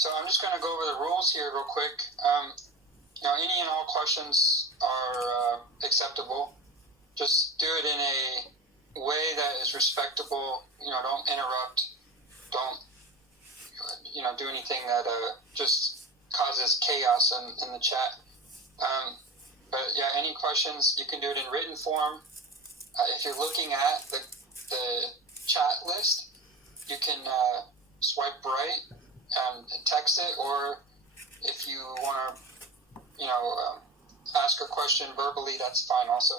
So I'm just going to go over the rules here real quick. Any and all questions are acceptable. Just do it in a way that is respectable. Don't interrupt. Don't, do anything that just causes chaos in the chat. But yeah, any questions, you can do it in written form. If you're looking at the chat list, you can swipe right and text it, or if you want to, ask a question verbally, that's fine also.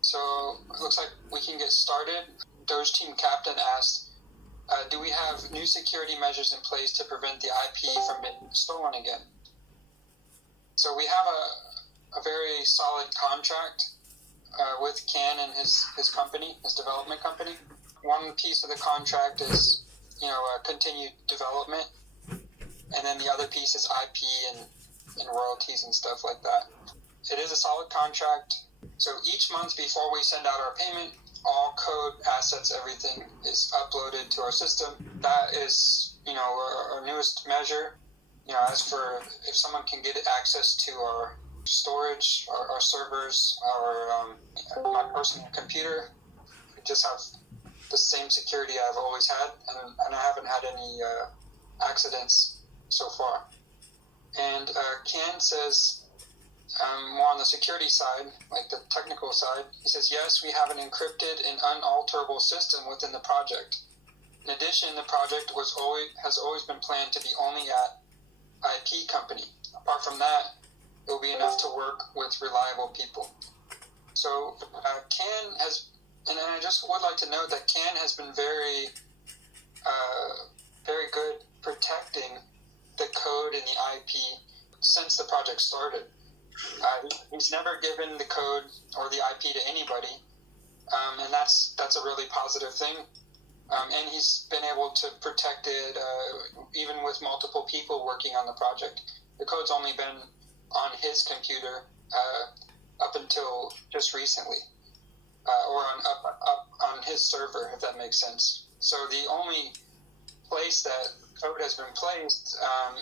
So it looks like we can get started. Doge Team Captain asked, do we have new security measures in place to prevent the IP from being stolen again? So we have a very solid contract with Can and his company, his development company. One piece of the contract is, continued development, and then the other piece is IP and royalties and stuff like that. It is a solid contract. So each month before we send out our payment, all code, assets, everything is uploaded to our system. That is, our newest measure. As for if someone can get access to our storage, our servers, my personal computer, we just have the same security I've always had, and I haven't had any accidents so far. And Ken says, more on the security side, like the technical side, he says, yes, we have an encrypted and unalterable system within the project. In addition, the project has always been planned to be only at IP company. Apart from that, it will be enough to work with reliable people. So Can has, and I just would like to note that Can has been very, very good protecting the code and the IP since the project started. He's never given the code or the IP to anybody, and that's a really positive thing. And he's been able to protect it even with multiple people working on the project. The code's only been on his computer up until just recently, or up on his server, if that makes sense. So the only place that code has been placed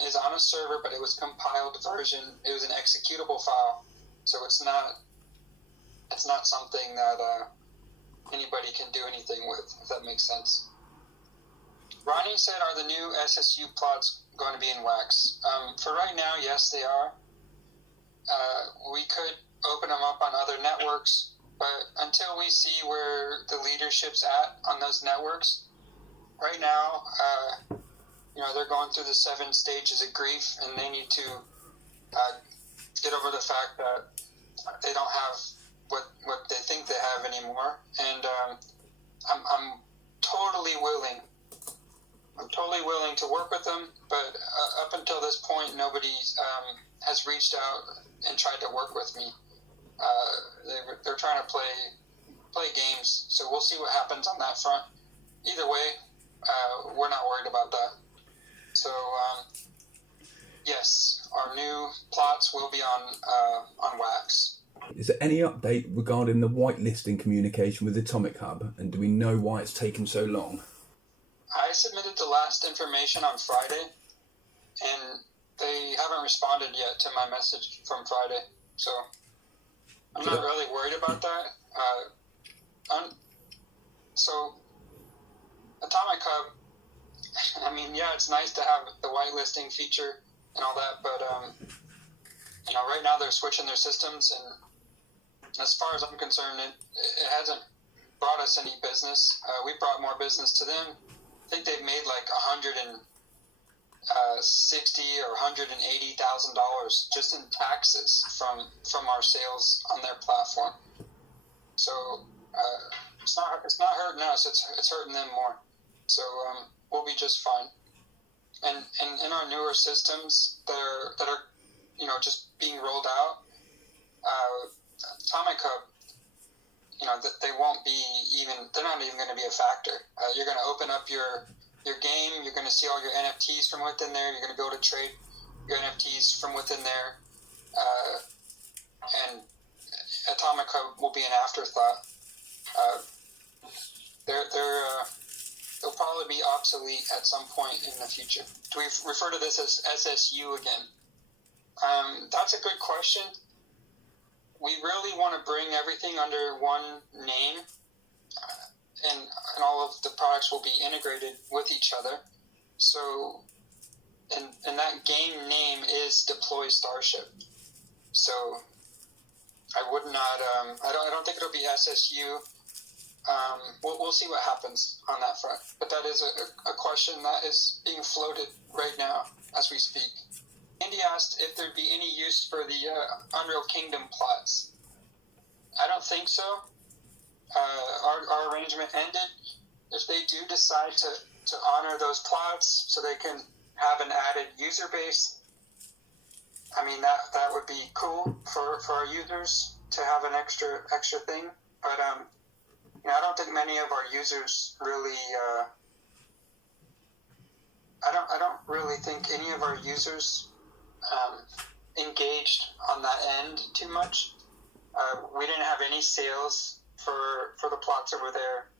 is on a server, but it was compiled version. It was an executable file, so it's not something that anybody can do anything with, if that makes sense. Ronnie said, are the new SSU plots going to be in wax? For right now, yes, they are. We could open them up on other networks, but until we see where the leadership's at on those networks, right now, they're going through the 7 stages of grief, and they need to get over the fact that they don't have what they think they have anymore. And I'm totally willing to work with them, but up until this point, nobody has reached out and tried to work with me. They're trying to play games, so we'll see what happens on that front. Either way, we're not worried about that. So, yes, our new plots will be on wax. Is there any update regarding the whitelisting communication with AtomicHub, and do we know why it's taken so long? I submitted the last information on Friday, and they haven't responded yet to my message from Friday, so I'm not really worried about that. So, AtomicHub, I mean, yeah, it's nice to have the whitelisting feature and all that, but right now they're switching their systems, and as far as I'm concerned, it hasn't brought us any business. We brought more business to them. I think they've made like $160,000 or $180,000 just in taxes from our sales on their platform. So it's not hurting us. It's hurting them more. So we'll be just fine. And in our newer systems that are just being rolled out, AtomicHub, they won't be they're not even going to be a factor. You're going to open up your game, you're going to see all your NFTs from within there, you're going to be able to trade your NFTs from within there, and AtomicHub will be an afterthought. it'll probably be obsolete at some point in the future. Do we refer to this as SSU again? That's a good question. We really want to bring everything under one name, and all of the products will be integrated with each other. So, and that game name is Deploy Starship. So, I would not. I don't think it'll be SSU. We'll see what happens on that front. But that is a question that is being floated right now as we speak. Andy asked if there'd be any use for the Unreal Kingdom plots. I don't think so. Our arrangement ended. If they do decide to honor those plots so they can have an added user base, I mean, that would be cool for our users to have an extra thing. But I don't think many of our users really. I don't really think any of our users engaged on that end too much. We didn't have any sales for the plots over there.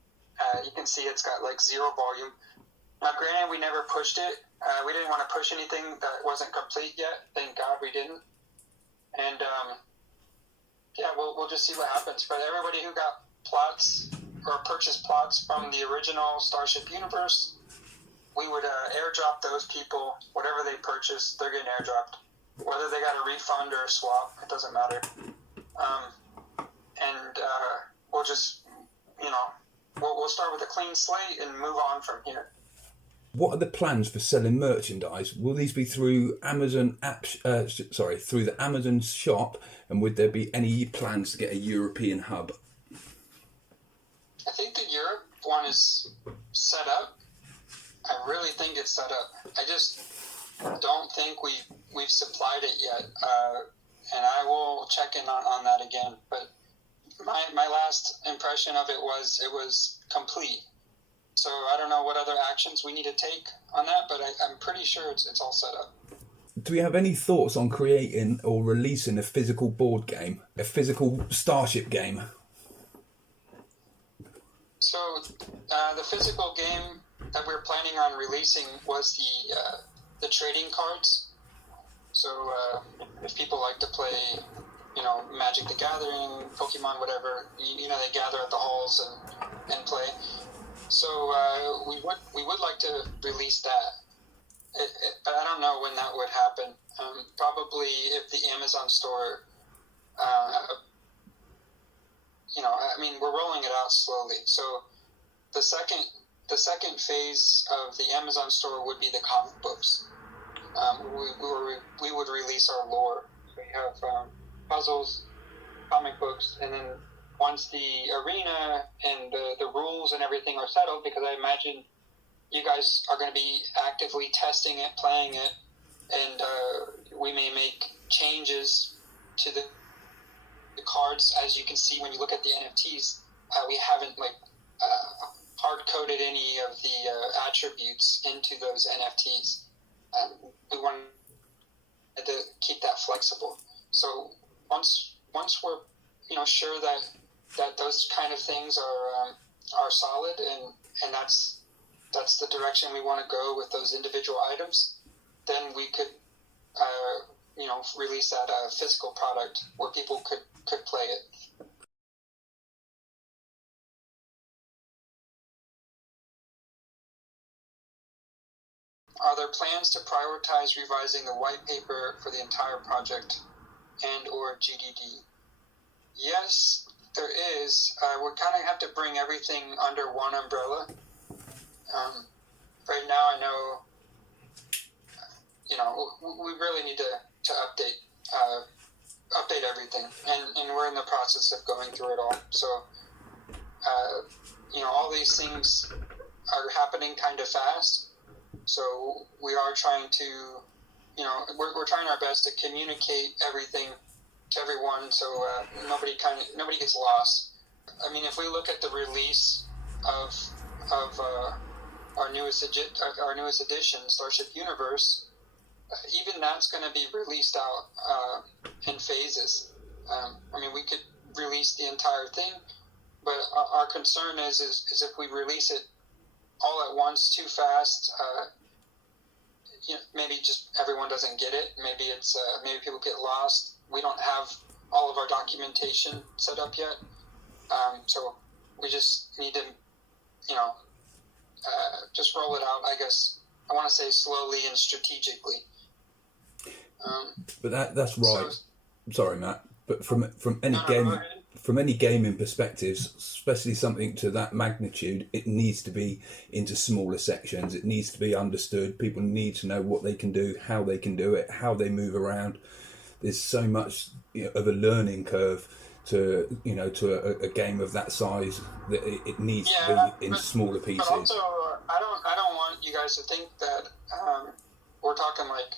You can see it's got like 0 volume. Now, granted, we never pushed it. We didn't want to push anything that wasn't complete yet. Thank God we didn't. And we'll just see what happens. But everybody who got plots or purchased plots from the original Starship universe, we would airdrop those people. Whatever they purchased, they're getting airdropped. Whether they got a refund or a swap, it doesn't matter. We'll just, we'll start with a clean slate and move on from here. What are the plans for selling merchandise? Will these be through Amazon through the Amazon shop, and would there be any plans to get a European hub? I think the Europe one is set up. I really think it's set up. I just don't think we've supplied it yet, and I will check in on that again. But my last impression of it was complete. So I don't know what other actions we need to take on that, but I'm pretty sure it's all set up. Do we have any thoughts on creating or releasing a physical board game, a physical Starship game? So the physical game that we're planning on releasing was the trading cards. So if people like to play, Magic the Gathering, Pokemon, whatever, they gather at the halls and play. So we would like to release that, but I don't know when that would happen. Probably if the Amazon store, we're rolling it out slowly. So the second phase of the Amazon store would be the comic books. We would release our lore. We have puzzles, comic books, and then once the arena and the rules and everything are settled, because I imagine you guys are going to be actively testing it, playing it, and we may make changes to the cards. As you can see when you look at the NFTs, we haven't hard-coded any of the attributes into those NFTs. We want to keep that flexible. So once we're sure that those kind of things are solid and that's the direction we want to go with those individual items, then we could release that physical product where people could play it. Are there plans to prioritize revising the white paper for the entire project and or GDD? Yes, there is. We kind of have to bring everything under one umbrella. Right now, I know, we really need to update everything, and we're in the process of going through it all. So, all these things are happening kind of fast. So we are trying to, we're trying our best to communicate everything to everyone, so nobody gets lost. I mean, if we look at the release of our newest edition, Starship Universe, even that's going to be released out in phases. We could release the entire thing, but our concern is if we release it all at once too fast. Maybe just everyone doesn't get it. Maybe it's maybe people get lost. We don't have all of our documentation set up yet, so we just need to, just roll it out. I guess I want to say slowly and strategically. But that's right. Sorry, Matt. But from any No, game. go ahead. From any gaming perspectives, especially something to that magnitude, it needs to be into smaller sections. It needs to be understood. People need to know what they can do, how they can do it, how they move around. There's so much of a learning curve to a game of that size that it needs to be in smaller pieces. But also, I don't want you guys to think that we're talking like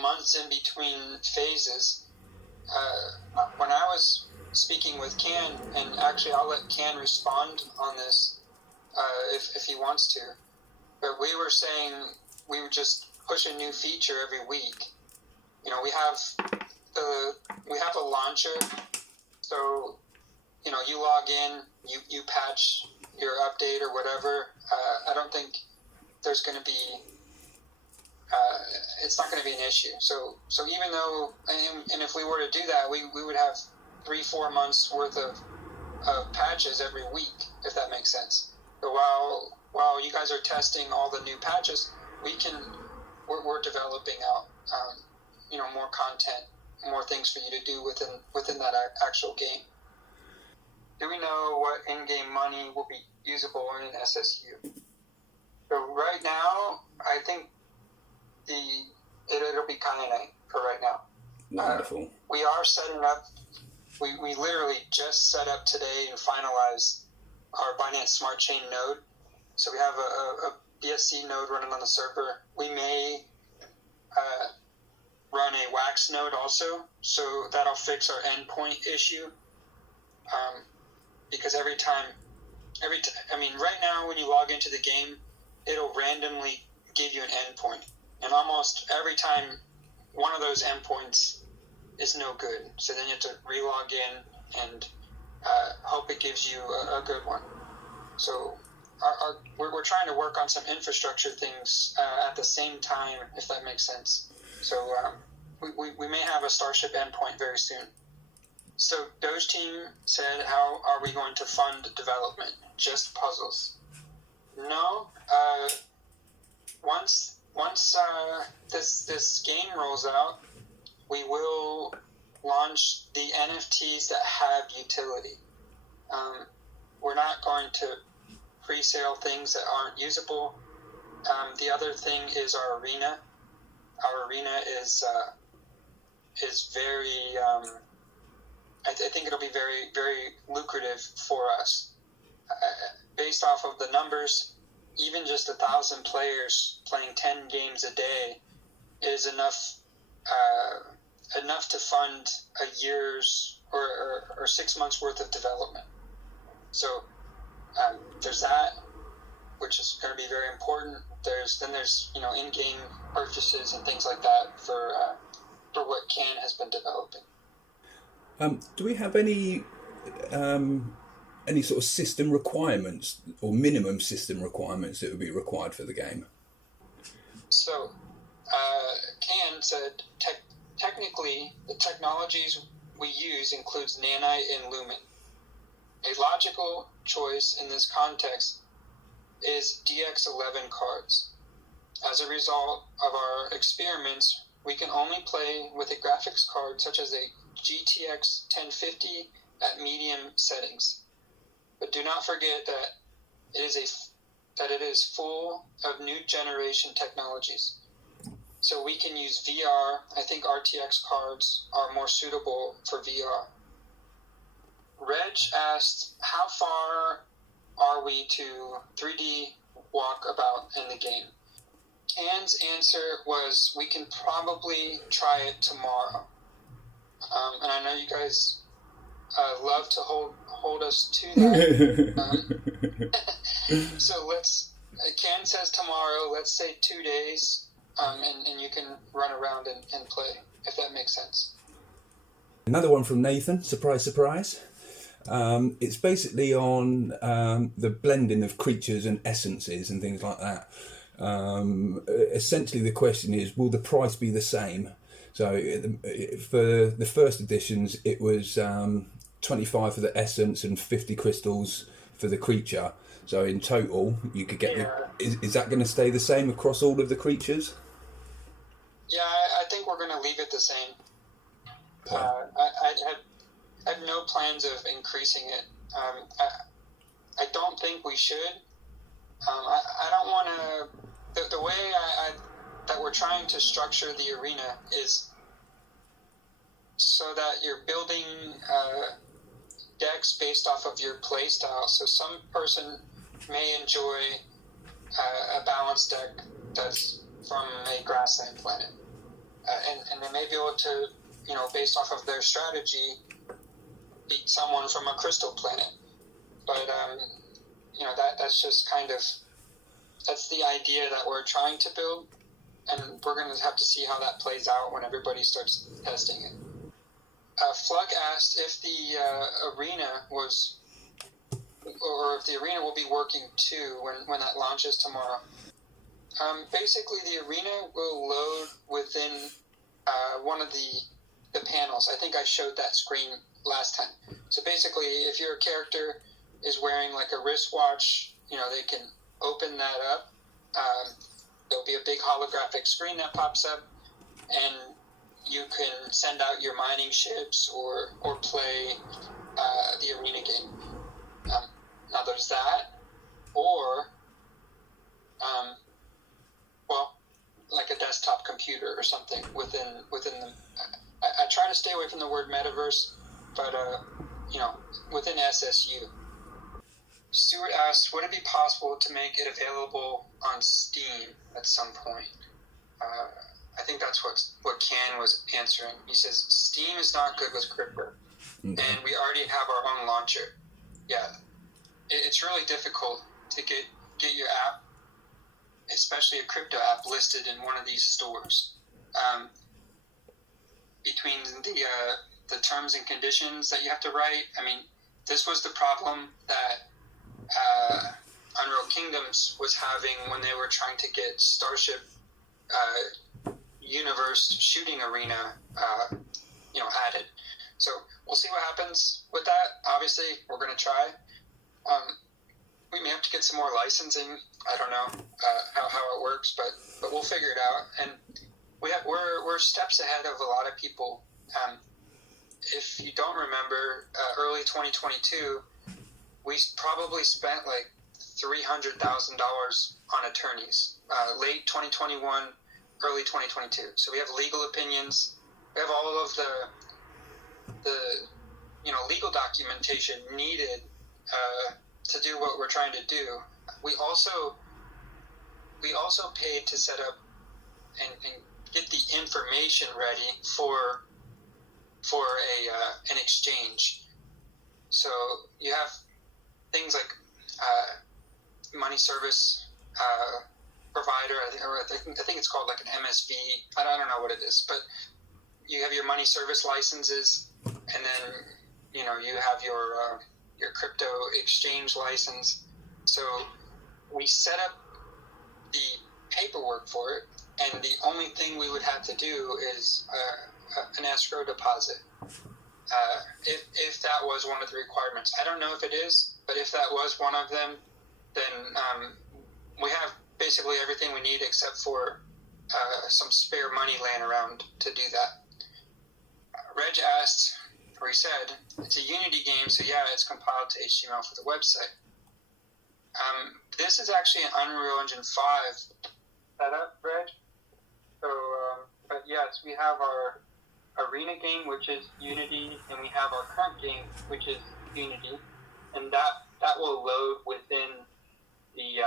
months in between phases. When I was speaking with Can, and actually I'll let Can respond on this if he wants to, but we were saying we would just push a new feature every week. We have a launcher, so you log in, you patch your update or whatever. I don't think there's going to be it's not going to be an issue. So even though, and if we were to do that, we would have 3-4 months worth of patches every week, if that makes sense. So while you guys are testing all the new patches, we're developing out more content, more things for you to do within that actual game. Do we know what in-game money will be usable in an SSU? So right now, I think it'll be Kaine for right now. Wonderful. We are setting up. We literally just set up today and finalized our Binance Smart Chain node. So we have a BSC node running on the server. We may run a Wax node also, so that'll fix our endpoint issue. Because right now when you log into the game, it'll randomly give you an endpoint, and almost every time one of those endpoints is no good. So then you have to re-log in and hope it gives you a good one. So we're trying to work on some infrastructure things at the same time, if that makes sense. So we may have a Starship endpoint very soon. So Doge Team said, how are we going to fund development? Just puzzles? No. Once this game rolls out, we will launch the NFTs that have utility. We're not going to pre-sale things that aren't usable. The other thing is our arena. Our arena is very. I think it'll be very, very lucrative for us. Based off of the numbers, even just 1,000 players playing 10 games a day is enough to fund a year's or 6 months worth of development. So there's that, which is going to be very important. There's in-game purchases and things like that for what Can has been developing. Do we have any sort of system requirements or minimum system requirements that would be required for the game? So, Can said technically the technologies we use includes nanite and lumen. A logical choice in this context is DX11 cards. As a result of our experiments, we can only play with a graphics card such as a GTX 1050 at medium settings. But do not forget that it is full of new generation technologies. So we can use VR. I think RTX cards are more suitable for VR. Reg asked, how far are we to 3D walkabout in the game? Can's answer was, we can probably try it tomorrow. And I know you guys love to hold us to that. So Can says tomorrow, let's say 2 days, and you can run around and play, if that makes sense. Another one from Nathan, surprise, surprise. It's basically on the blending of creatures and essences and things like that. Essentially, the question is, will the price be the same? So for the first editions, it was 25 for the essence and 50 crystals for the creature. So in total, you could get is that going to stay the same across all of the creatures? Yeah, I think we're going to leave it the same. I have no plans of increasing it. I don't think we should. I don't want to. The way that we're trying to structure the arena is so that you're building decks based off of your play style. So some person may enjoy a balanced deck that's from a grassland planet, and they may be able to, based off of their strategy, beat someone from a crystal planet. But that's just kind of, that's the idea that we're trying to build, and we're going to have to see how that plays out when everybody starts testing it. Flug asked if the arena was, or if the arena will be working too when that launches tomorrow. Basically, the arena will load within one of the panels. I think I showed that screen last time. So basically, if your character is wearing like a wristwatch, they can open that up. There'll be a big holographic screen that pops up, and you can send out your mining ships or play the arena game. Now there's that, or like a desktop computer or something within the. I try to stay away from the word metaverse, but within SSU. Stuart asks, would it be possible to make it available on Steam at some point? I think that's what Can was answering. He says Steam is not good with crypto, and we already have our own launcher. Yeah, it's really difficult to get your app, especially a crypto app, listed in one of these stores. Between the terms and conditions that you have to write, I mean, this was the problem that Unreal Kingdoms was having when they were trying to get Starship Universe shooting arena added. So we'll see what happens with that. Obviously, we're going to try. We may have to get some more licensing. I don't know how it works, but we'll figure it out. And we're steps ahead of a lot of people. If you don't remember, early 2022, we probably spent like $300,000 on attorneys. Late 2021, early 2022. So we have legal opinions. We have all of the legal documentation needed to do what we're trying to do. We also paid to set up and get the information ready for an exchange. So you have things like money service provider. I think it's called like an MSV. I don't know what it is, but you have your money service licenses, and then you have your crypto exchange license. So we set up the paperwork for it, and the only thing we would have to do is an escrow deposit. If that was one of the requirements. I don't know if it is, but if that was one of them, then we have basically everything we need except for some spare money laying around to do that. Reg asked, or he said, it's a Unity game, so yeah, it's compiled to HTML for the website. This is actually an Unreal Engine 5 setup, Reg. So, but yes, we have our Arena game, which is Unity, and we have our current game, which is Unity, and that will load within the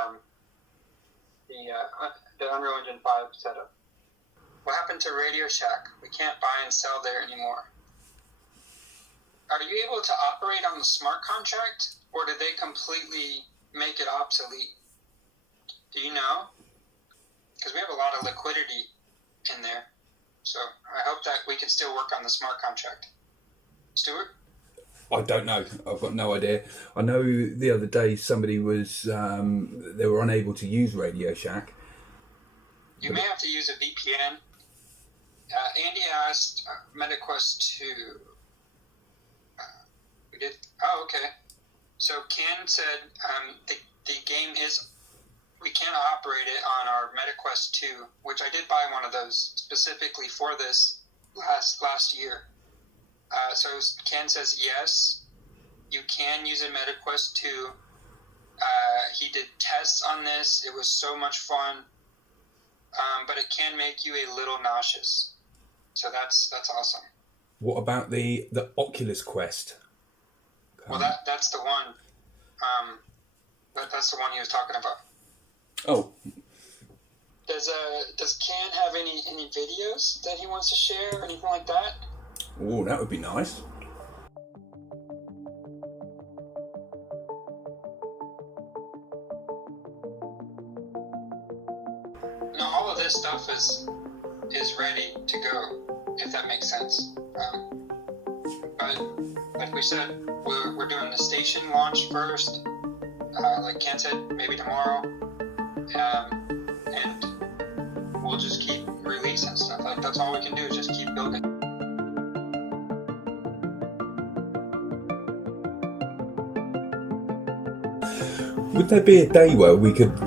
Unreal Engine 5 setup. What happened to RadioShack? We can't buy and sell there anymore. Are you able to operate on the smart contract, or did they completely make it obsolete? Do you know? Because we have a lot of liquidity in there. So I hope that we can still work on the smart contract. Stuart? I don't know. I've got no idea. I know the other day somebody was they were unable to use RadioShack. You may have to use a VPN. Andy asked MetaQuest 2. We did. Oh, okay. So Ken said the game is. We can't operate it on our MetaQuest 2, which I did buy one of those specifically for this last year. So Ken says yes, you can use a MetaQuest 2. He did tests on this. It was so much fun, but it can make you a little nauseous. So that's awesome. What about the Oculus Quest? Well, that's the one. That's the one he was talking about. Oh. Does Ken have any videos that he wants to share or anything like that? Oh, that would be nice. No, all of this stuff is ready to go, if that makes sense. But like we said, we're doing the station launch first. Like Ken said, maybe tomorrow. And we'll just keep releasing stuff. Like that's all we can do is just keep building. Would there be a day where we could,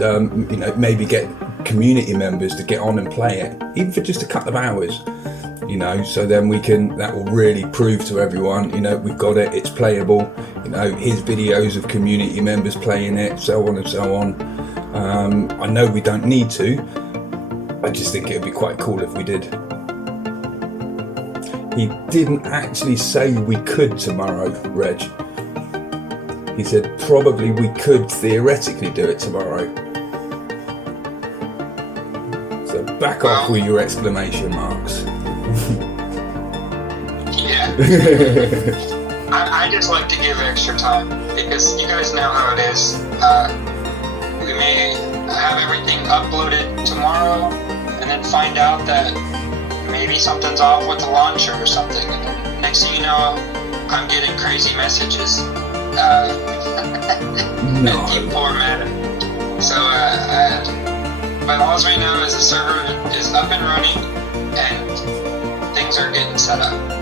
maybe get community members to get on and play it, even for just a couple of hours? So then that will really prove to everyone, we've got it, it's playable, here's videos of community members playing it, so on and so on. I know we don't need to, I just think it would be quite cool if we did. He didn't actually say we could tomorrow, Reg. He said probably we could theoretically do it tomorrow. So back off with your exclamation marks. Yeah. I just like to give extra time because you guys know how it is. We may have everything uploaded tomorrow and then find out that maybe something's off with the launcher or something. And then next thing you know, I'm getting crazy messages. No. And keep formatting. So, but all right now is the server is up and running and things are getting set up.